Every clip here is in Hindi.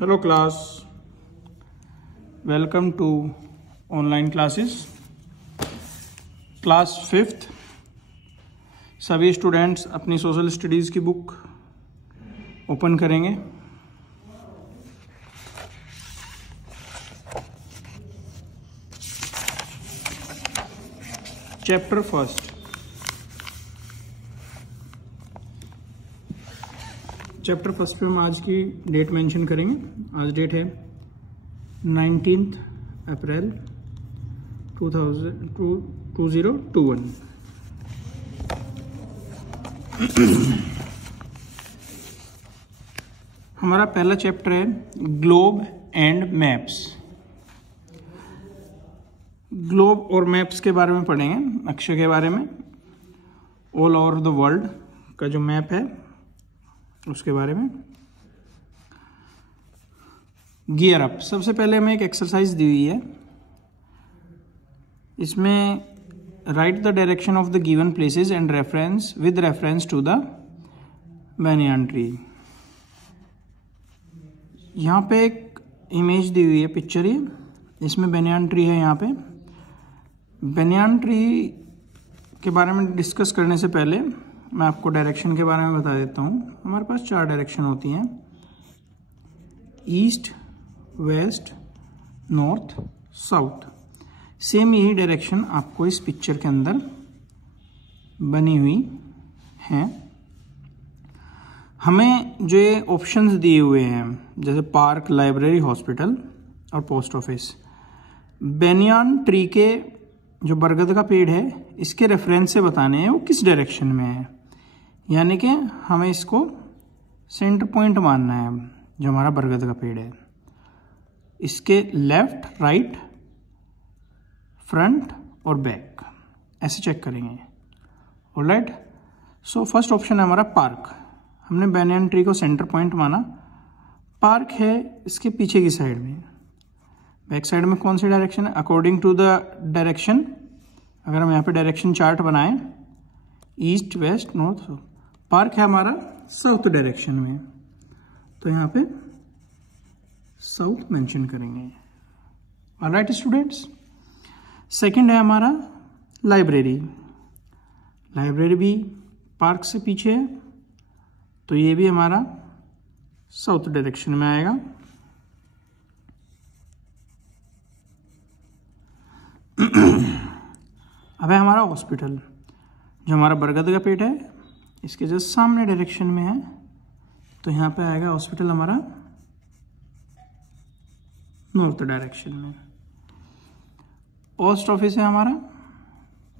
Hello class, welcome to online classes. Class 5th सभी स्टूडेंट्स अपनी सोशल स्टडीज़ की बुक ओपन करेंगे। चैप्टर फर्स्ट, चैप्टर फर्स्ट पे हम आज की डेट मेंशन करेंगे। आज डेट है 19 अप्रैल 2021। हमारा पहला चैप्टर है ग्लोब एंड मैप्स। ग्लोब और मैप्स के बारे में पढ़ेंगे, नक्शे के बारे में। ऑल ओवर द वर्ल्ड का जो मैप है उसके बारे में। गियर अप, सबसे पहले हमें एक एक्सरसाइज दी हुई है। इसमें write the direction of the given places and reference with reference to the banyan tree. यहाँ पे एक इमेज दी हुई है, पिक्चर ही, इसमें बैनियान ट्री है। यहाँ पे बैनियान ट्री के बारे में डिस्कस करने से पहले मैं आपको डायरेक्शन के बारे में बता देता हूँ। हमारे पास 4 डायरेक्शन होती हैं, east, west, north, south. Same यही डायरेक्शन आपको इस पिक्चर के अंदर बनी हुई हैं। हमें जो ये ऑप्शंस दिए हुए हैं, जैसे पार्क, लाइब्रेरी, हॉस्पिटल और पोस्ट ऑफिस। बैनियान ट्री के जो बरगद का पेड़ है, इसके रेफरेंस से बताने हैं वो किस डायरेक्शन में है, यानी कि हमें इसको सेंटर पॉइंट मानना है। जो हमारा बरगद का पेड़ है, इसके लेफ्ट, राइट, फ्रंट और बैक ऐसे चेक करेंगे। ऑलराइट, सो फर्स्ट ऑप्शन है हमारा पार्क। हमने बैनियान ट्री को सेंटर पॉइंट माना। पार्क है इसके पीछे की साइड में। बैक साइड में कौन सी डायरेक्शन है? अकॉर्डिंग टू द डायरेक्शन, अगर हम यहाँ पे डायरेक्शन चार्ट बनाएं, east, west, north, south. Park है हमारा साउथ डायरेक्शन में, तो यहाँ पे साउथ मेंशन करेंगे। ऑलराइट स्टूडेंट्स, सेकंड है हमारा लाइब्रेरी। लाइब्रेरी भी पार्क से पीछे है, तो ये भी हमारा साउथ डायरेक्शन में आएगा। अब है हमारा हॉस्पिटल। जो हमारा बरगद का पेड़ है, इसके जस्ट सामने डायरेक्शन में है, तो यहाँ पे आएगा हॉस्पिटल हमारा नॉर्थ डायरेक्शन में। पोस्ट ऑफिस है हमारा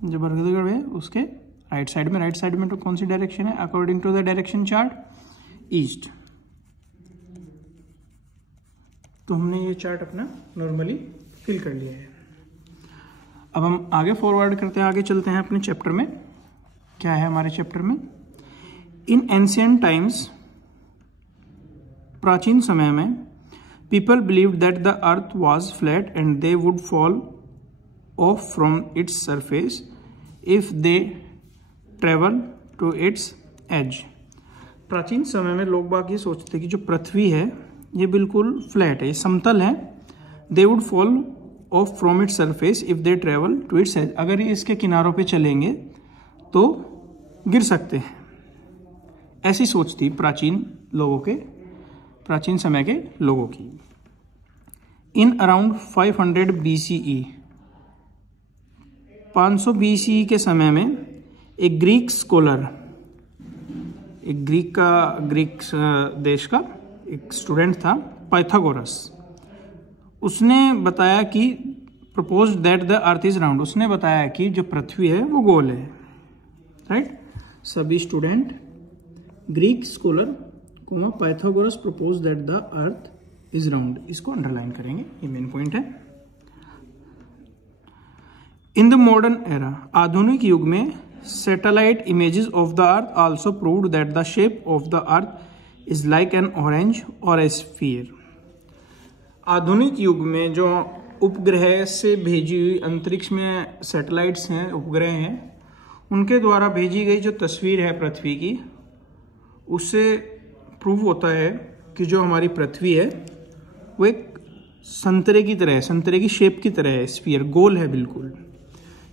जो बरगदगढ़ है, उसके राइट साइड में। राइट साइड में तो कौन सी डायरेक्शन है? According to the direction chart, east. तो हमने ये चार्ट अपना नॉर्मली फिल कर लिया है। अब हम आगे फॉरवर्ड करते हैं, आगे चलते हैं अपने चैप्टर में। क्या है हमारे चैप्टर में? इन एंशिएंट टाइम्स, प्राचीन समय में, people believed that the earth was flat and they would fall off from its surface if they travel to its edge. प्राचीन समय में लोग बाग ये सोचते कि जो पृथ्वी है ये बिल्कुल फ्लैट है, ये समतल है। They would fall off from its surface if they travel to its edge. अगर ये इसके किनारों पे चलेंगे तो गिर सकते हैं। ऐसी सोच थी प्राचीन लोगों के, प्राचीन समय के लोगों की। इन अराउंड 500 BCE, 500 BCE के समय में एक ग्रीक स्कॉलर, एक ग्रीक देश का एक स्टूडेंट था, पाइथागोरस। उसने बताया कि proposed that the earth is round. उसने बताया कि जो पृथ्वी है वो गोल है। राइट, सभी स्टूडेंट, ग्रीक स्कॉलर को Pythagoras propose that the earth is round, इसको अंडरलाइन करेंगे, ये मेन पॉइंट है। इन द मॉडर्न एरा, आधुनिक युग में, satellite images of the earth also proved that the shape of the earth is like an orange और ए स्फीयर। आधुनिक युग में जो उपग्रह से भेजी हुई, अंतरिक्ष में सैटेलाइट्स हैं, उपग्रह हैं, उनके द्वारा भेजी गई जो तस्वीर है पृथ्वी की, उससे प्रूव होता है कि जो हमारी पृथ्वी है वो एक संतरे की तरह है, संतरे की शेप की तरह है, स्फीयर गोल है बिल्कुल।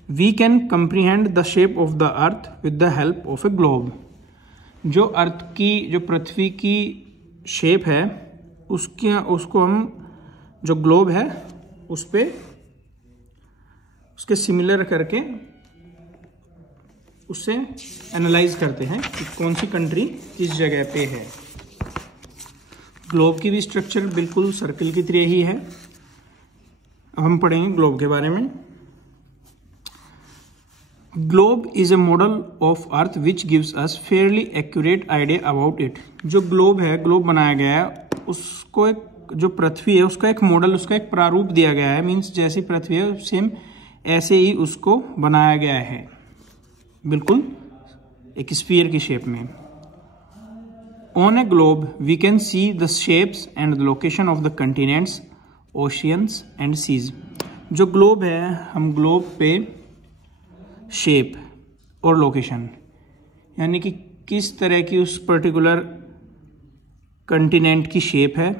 We can comprehend the shape of the earth with the help of a globe. जो अर्थ की, जो पृथ्वी की शेप है उसको हम जो ग्लोब है उस पे उसके सिमिलर करके उससे एनालाइज करते हैं कि कौन सी कंट्री किस जगह पे है। ग्लोब की भी स्ट्रक्चर बिल्कुल सर्कल की तरह ही है। अब हम पढ़ेंगे ग्लोब के बारे में। Globe is a model of earth which gives us Fairlie accurate idea about it. जो ग्लोब है, ग्लोब बनाया गया है, उसको एक जो पृथ्वी है उसका एक मॉडल, उसका एक प्रारूप दिया गया है। मीन्स जैसी पृथ्वी है सेम ऐसे ही उसको बनाया गया है, बिल्कुल एक स्फीयर की शेप में। On a globe we can see the shapes and the location of the continents, oceans and seas. जो ग्लोब है, हम ग्लोब पे शेप और लोकेशन, यानी कि किस तरह की उस पर्टिकुलर कंटिनेंट की शेप है,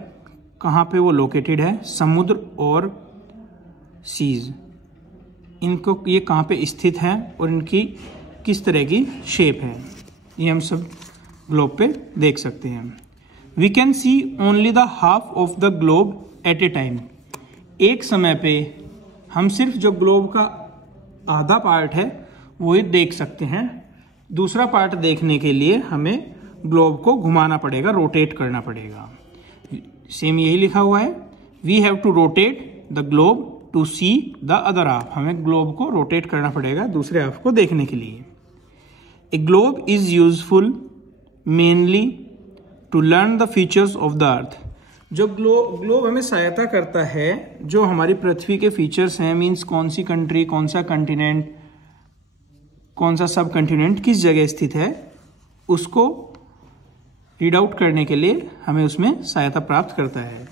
कहाँ पे वो लोकेटेड है, समुद्र और सीज, इनको ये कहाँ पे स्थित है और इनकी किस तरह की शेप है, ये हम सब ग्लोब पे देख सकते हैं। We can see only the half of the globe at a time. एक समय पे हम सिर्फ जो ग्लोब का आधा पार्ट है वो ही देख सकते हैं। दूसरा पार्ट देखने के लिए हमें ग्लोब को घुमाना पड़ेगा, रोटेट करना पड़ेगा। सेम यही लिखा हुआ है, we have to rotate the globe to see the other half. हमें ग्लोब को रोटेट करना पड़ेगा दूसरे हाफ को देखने के लिए। A globe is useful mainly to learn the features of the earth. जो ग्लोब हमें सहायता करता है, जो हमारी पृथ्वी के फीचर्स हैं, मीन्स कौन सी कंट्री, कौन सा कंटिनेंट, कौन सा सब कंटिनेंट किस जगह स्थित है, उसको रीड आउट करने के लिए हमें उसमें सहायता प्राप्त करता है।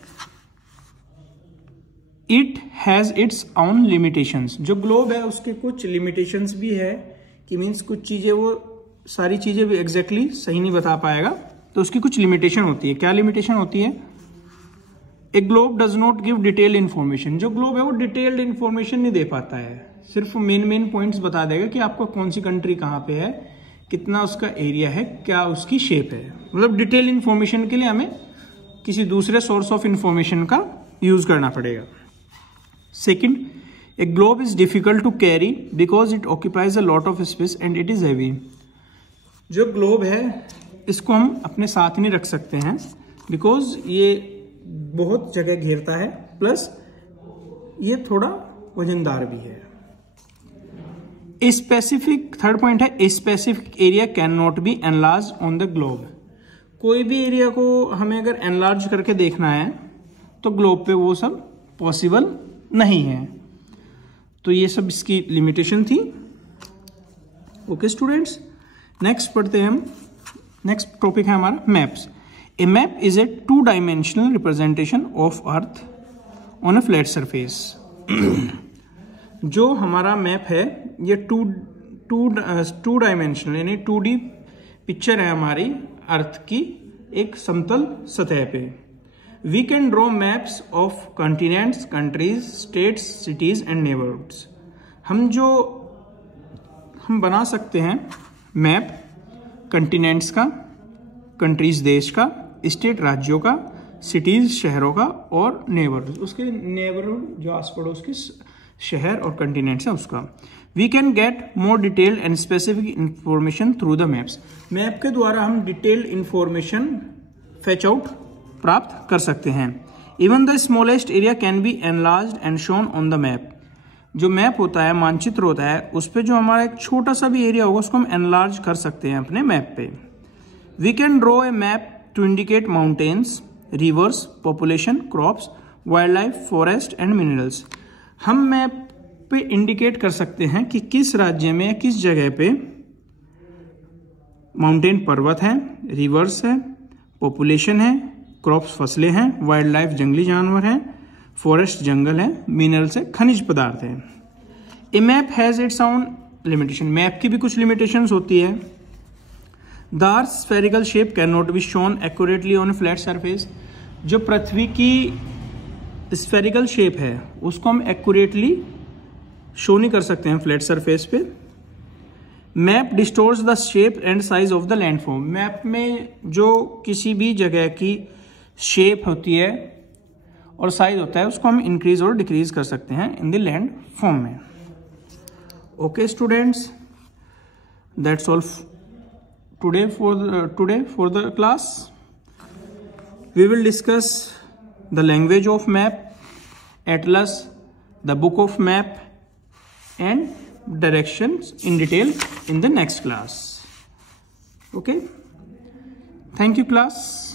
It has its on limitations. जो ग्लोब है उसके कुछ लिमिटेशंस भी है, कि मीन्स कुछ चीजें, वो सारी चीजें भी एग्जैक्टली सही नहीं बता पाएगा, तो उसकी कुछ लिमिटेशन होती है। क्या लिमिटेशन होती है? ए globe does not give detailed information. जो ग्लोब है वो डिटेल्ड इन्फॉर्मेशन नहीं दे पाता है, सिर्फ मेन पॉइंट्स बता देगा कि आपको कौन सी कंट्री कहाँ पे है, कितना उसका एरिया है, क्या उसकी शेप है। मतलब डिटेल इन्फॉर्मेशन के लिए हमें किसी दूसरे सोर्स ऑफ इन्फॉर्मेशन का यूज करना पड़ेगा। Second, a globe is difficult to carry because it occupies a lot of space and it is heavy. जो ग्लोब है इसको हम अपने साथ नहीं रख सकते हैं, बिकॉज ये बहुत जगह घेरता है, प्लस ये थोड़ा वजनदार भी है। स्पेसिफिक, थर्ड पॉइंट है, specific area can not B enlarge on the globe. कोई भी एरिया को हमें अगर एनलार्ज करके देखना है तो ग्लोब पे वो सब पॉसिबल नहीं है। तो ये सब इसकी लिमिटेशन थी। ओके स्टूडेंट्स, नेक्स्ट पढ़ते हैं हम। नेक्स्ट टॉपिक है हमारा maps. A map is a 2 dimensional representation of earth on a flat surface. जो हमारा मैप है ये टू डायमेंशनल यानी 2D पिक्चर है हमारी अर्थ की एक समतल सतह पे। We can draw maps of continents, countries, states, cities and neighbourhoods. हम बना सकते हैं मैप कंटिनेंट्स का, कंट्रीज देश का, स्टेट राज्यों का, सिटीज शहरों का, और नेबरहुड उसके नेबरहुड जो आस पड़ोस के शहर और कंटिनेंट्स है उसका। We can get more detailed and specific information through the maps. Map के द्वारा हम डिटेल्ड इंफॉर्मेशन फेच आउट प्राप्त कर सकते हैं। Even the smallest area can be enlarged and shown on the map. जो मैप होता है, मानचित्र होता है, उस पर जो हमारा एक छोटा सा भी एरिया होगा उसको हम एनलार्ज कर सकते हैं अपने मैप पे। We can draw a map to indicate mountains, rivers, population, crops, wildlife, forest and minerals. हम मैप पे इंडिकेट कर सकते हैं कि किस राज्य में, किस जगह पे माउंटेन पर्वत है, रिवर्स है, पॉपुलेशन है, क्रॉप्स फसलें हैं, वाइल्ड लाइफ जंगली जानवर हैं, फॉरेस्ट जंगल है, मिनरल्स है, खनिज पदार्थ है। A map has its own limitation. Map की भी कुछ लिमिटेशंस होती है। The earth spherical shape can not be shown accurately on a flat surface. जो पृथ्वी की स्फेरिकल शेप है उसको हम एक्यूरेटली शो नहीं कर सकते हैं फ्लैट सरफेस पे। Map distorts the shape and size of the landform. Map में जो किसी भी जगह की शेप होती है और साइज होता है उसको हम इंक्रीज और डिक्रीज कर सकते हैं इन द लैंड फॉर्म में। Okay students, that's all today for the class. We will discuss the language of map, atlas, the book of map and directions in detail in the next class. Okay, thank you class.